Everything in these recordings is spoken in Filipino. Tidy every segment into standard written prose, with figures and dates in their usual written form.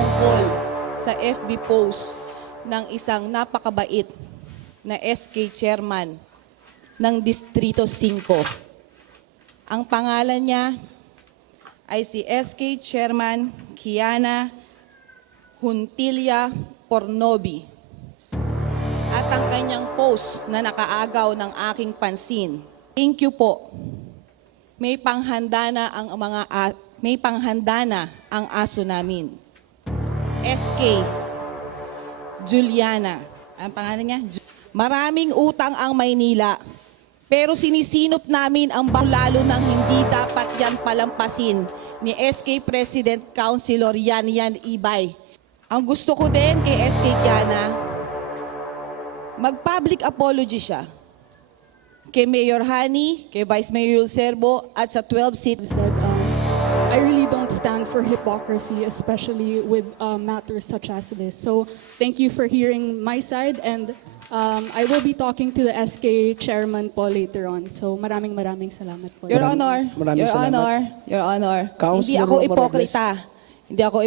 patungkol sa FB post ng isang napakabait na SK chairman ng Distrito 5. Ang pangalan niya ay si SK Chairman Kiana Juntilla Pornobi. At ang kanyang post na nakaagaw ng aking pansin. Thank you po. May panghanda na ang aso namin. SK Juliana. Ang pangalan niya? Maraming utang ang Maynila. Pero sinisinop namin ang lalo nang hindi dapat yan palampasin ni SK President Councilor Yan Ibay. Ang gusto ko din kay SK Kiana, mag-public apology siya kay Mayor Hani, kay Vice Mayor Serbo at sa 12 seat. Said, I really don't stand for hypocrisy, especially with matters such as this. So thank you for hearing my side, and I will be talking to the SK chairman po later on. So maraming salamat po. Your Honor, Maraming Your salamat. Honor, Your Honor, hindi Councilor ako Roma ipokrita. Hindi ako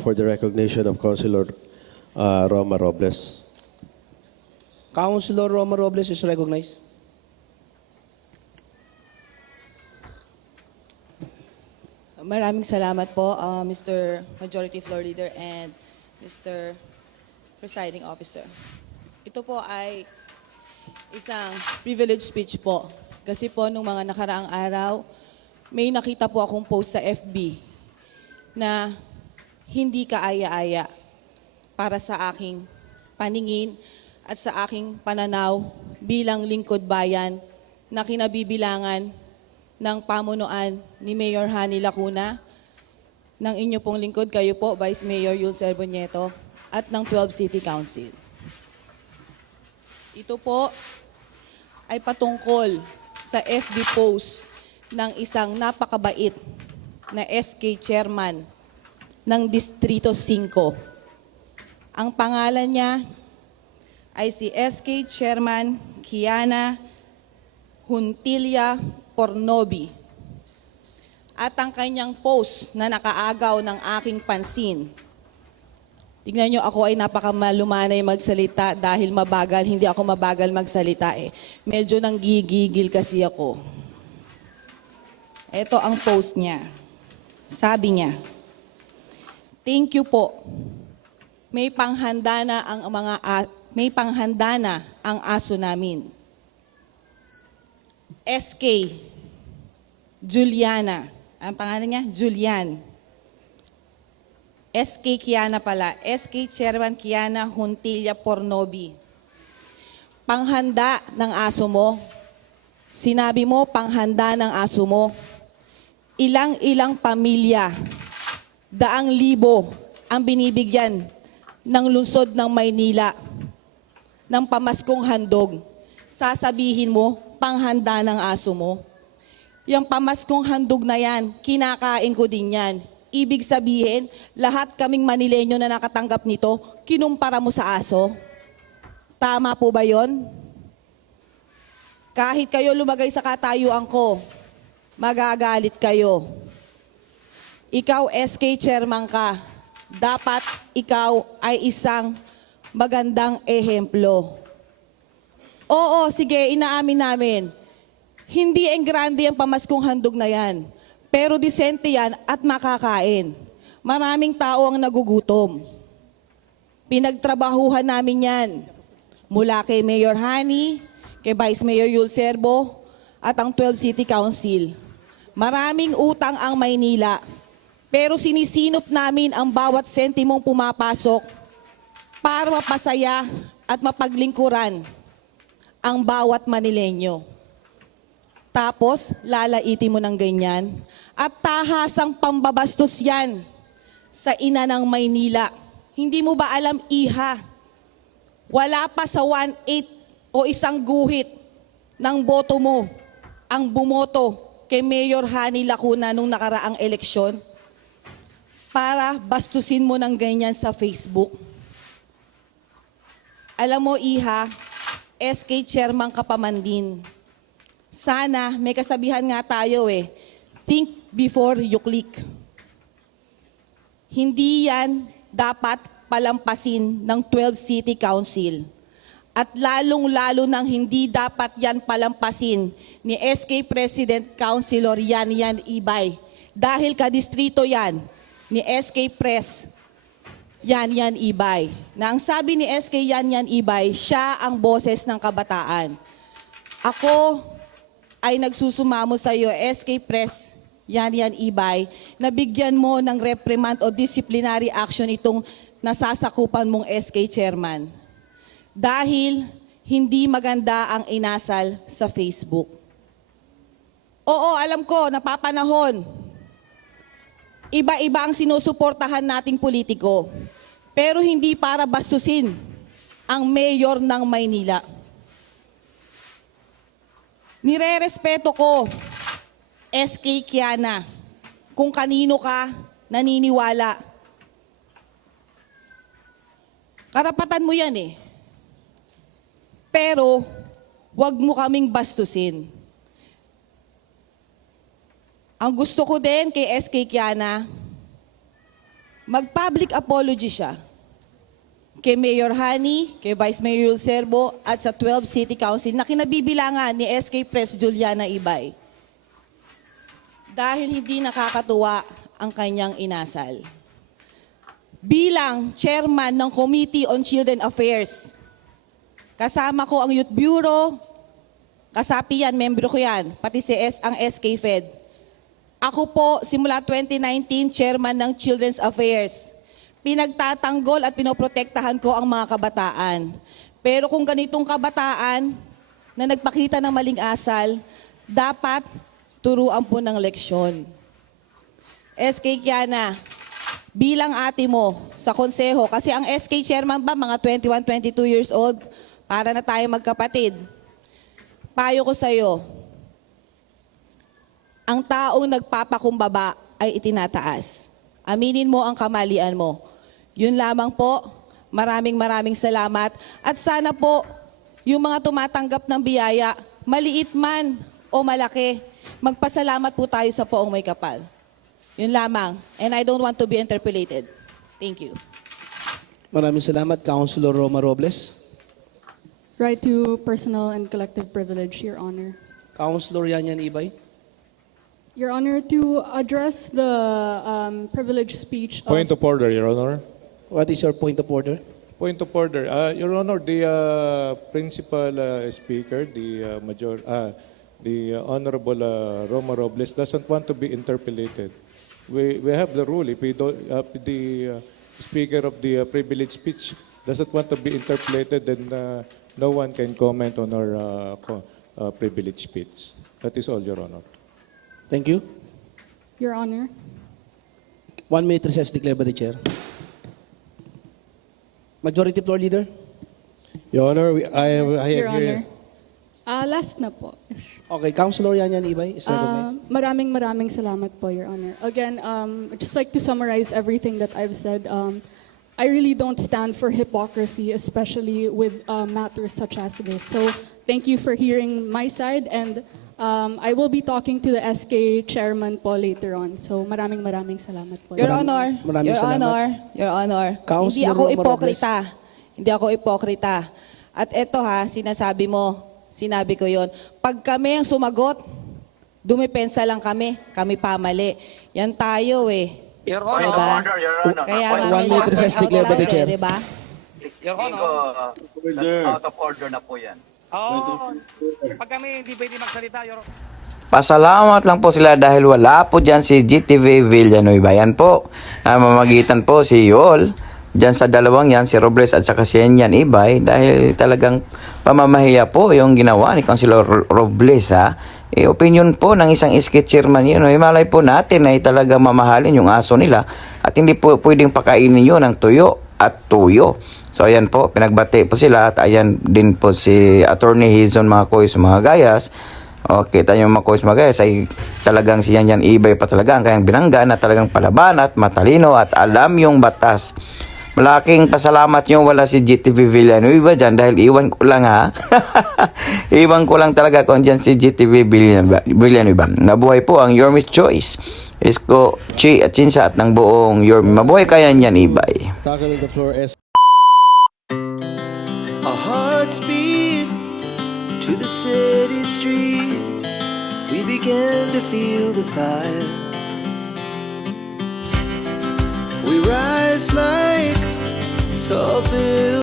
For the recognition of Councilor Roma Robles. Councilor Roma Robles is recognized. Maraming salamat po, Mr. Majority Floor Leader and Mr. Presiding Officer. Ito po ay isang privilege speech po. Kasi po nung mga nakaraang araw, may nakita po akong post sa FB na hindi kaaya-aya para sa aking paningin at sa aking pananaw bilang lingkod bayan na kinabibilangan ng pamunuan ni Mayor Hani Lacuna, ng inyo pong lingkod, kayo po, Vice Mayor Yul Serbo Nieto, at ng 12 City Council. Ito po ay patungkol sa FB post ng isang napakabait na SK chairman ng Distrito 5. Ang pangalan niya ay si SK Chairman Kiana Juntilla Pornobi. At ang kanyang post na nakaagaw ng aking pansin. Tignan nyo, ako ay napakamalumanay magsalita dahil mabagal. Hindi ako mabagal magsalita eh. Medyo nanggigigil kasi ako. Ito ang post niya. Sabi niya, thank you po. May panghanda na ang aso namin. SK Juliana. Ang pangalan niya? Julian. SK Kiana pala. SK Chairman Kiana Juntilla Pornobi. Panghanda ng aso mo. Sinabi mo, panghanda ng aso mo. Ilang pamilya, daang libo ang binibigyan ng lungsod ng Maynila ng pamaskong handog. Sasabihin mo, panghanda ng aso mo. Yung pamaskong handog na yan, kinakain ko din yan. Ibig sabihin, lahat kaming Manileño na nakatanggap nito, kinumpara mo sa aso. Tama po ba yon? Kahit kayo lumagay sa katayuan ko, magagalit kayo. Ikaw, SK Chairman ka, dapat ikaw ay isang magandang ehemplo. Oo, sige, inaamin namin. Hindi engrande ang pamaskong handog na yan. Pero disente yan at makakain. Maraming tao ang nagugutom. Pinagtrabahuhan namin yan. Mula kay Mayor Hani, kay Vice Mayor Yul Serbo, at ang 12 City Council. Maraming utang ang Maynila. Pero sinisinop namin ang bawat sentimong pumapasok para mapasaya at mapaglingkuran ang bawat Manileño. Tapos, lalaitin mo ng ganyan at tahasang pambabastos yan sa ina ng Maynila. Hindi mo ba alam, iha? Wala pa sa 1/8 o isang guhit ng boto mo ang bumoto kay Mayor Hani Lacuna nung nakaraang eleksyon para bastusin mo ng ganyan sa Facebook. Alam mo, iha, SK Chairman ka pa man din. Sana, may kasabihan nga tayo think before you click. hindi yan dapat palampasin ng 12 City Council. At lalong-lalo nang hindi dapat yan palampasin ni SK President Councilor Yan Ibay. Dahil kadistrito yan ni SK Pres Yan Ibay. Na ang sabi ni SK Yan Ibay, siya ang boses ng kabataan. Ako ay nagsusumamo sa iyo, SK Pres Yan Ibay, na bigyan mo ng reprimand o disciplinary action itong nasasakupan mong SK Chairman. Dahil hindi maganda ang inasal sa Facebook. Oo, alam ko, napapanahon. Iba-iba ang sinusuportahan nating politiko. Pero hindi para bastusin ang mayor ng Maynila. Nire-respeto ko, SK Kiana, kung kanino ka naniniwala. Karapatan mo yan eh. Pero, wag mo kaming bastusin. Ang gusto ko din kay SK Kiana, mag-public apology siya. Kay Mayor Hani, kay Vice Mayor Serbo, at sa 12 City Council na kinabibilangan ni SK Pres Juliana Ibay. Dahil hindi nakakatuwa ang kanyang inasal. Bilang chairman ng Committee on Children Affairs, kasama ko ang Youth Bureau, kasapi yan, membro ko yan, pati si ang SK Fed. Ako po, simula 2019, chairman ng Children's Affairs. Pinagtatanggol at pinoprotektahan ko ang mga kabataan. Pero kung ganitong kabataan na nagpakita ng maling asal, dapat turuan po ng leksyon. SK Kiana, bilang ate mo sa konseho, kasi ang SK chairman ba, mga 21, 22 years old, para na tayo magkapatid. Payo ko sa'yo, ang taong nagpapakumbaba ay itinataas. Aminin mo ang kamalian mo. Yun lamang po, maraming salamat. At sana po, yung mga tumatanggap ng biyaya, maliit man o malaki, magpasalamat po tayo sa poong may kapal. Yun lamang. And I don't want to be interpolated. Thank you. Maraming salamat, Councilor Roma Robles. Right to personal and collective privilege, Your Honor. Councilor Yan Ibay. Your Honor, to address the privileged speech of... Point of order, Your Honor. What is your point of order? Point of order. Your Honor, the principal speaker, the Honorable Roma Robles, doesn't want to be interpolated. We have the rule. If we don't, the speaker of the privileged speech doesn't want to be interpolated, then no one can comment on our privileged speech. That is all, Your Honor. Thank you. Your Honor. 1 minute recess declared by the chair. Majority Floor Leader. Your Honor, Your Honor. Last na po. Okay, Councilor Yan Ibay is recognized. Maraming salamat po, Your Honor. Again, I'd just like to summarize everything that I've said. I really don't stand for hypocrisy, especially with matters such as this. So thank you for hearing my side, and I will be talking to the SK chairman po later on. So maraming salamat po. Your Honor, Maraming salamat. Your Honor, hindi Councilor ako Roma ipokrita. Hindi ako ipokrita. At eto sinasabi mo, sinabi ko yon. Pag kami ang sumagot, dumipensa lang kami pamali. Yan tayo eh. Your Honor, Diba? Your Honor. Kaya One minute recess declared by the chair. Diba? Your Honor. That's out of order na po yan. Oo. Pag kami hindi pwede magsalita, Your Honor. Pasalamat lang po sila dahil wala po dyan si GTV Villanueva. Yan po, mamagitan po si Yol dyan sa dalawang yan, si Robles at saka si Yan Ibay, dahil talagang pamamahiya po yung ginawa ni Councilor Robles, ha. Opinion po ng isang SK chairman yun. Malay po natin na talaga mamahalin yung aso nila at hindi po pwedeng pakainin yun ng tuyo at tuyo. So ayan po, pinagbati po sila at ayan din po si Attorney Hizon mga kois mga gayas. O, kita nyo mga kois mga gayas ay talagang si Yan Ibay pa talaga ang kayang binangga na talagang palaban at matalino at alam yung batas. Malaking pasalamat nyo wala si GTV Villanueva dyan dahil iwan ko lang, ha. Iwan ko lang talaga kung dyan si GTV Villanueva. Nabuhay po ang Your Miss Choice. Isko, Chi at Chinsa at ng buong Yorme. Mabuhay kaya niyan, Ibay. Tackling the floor, Our hearts beat to the city streets. We began to feel the fire.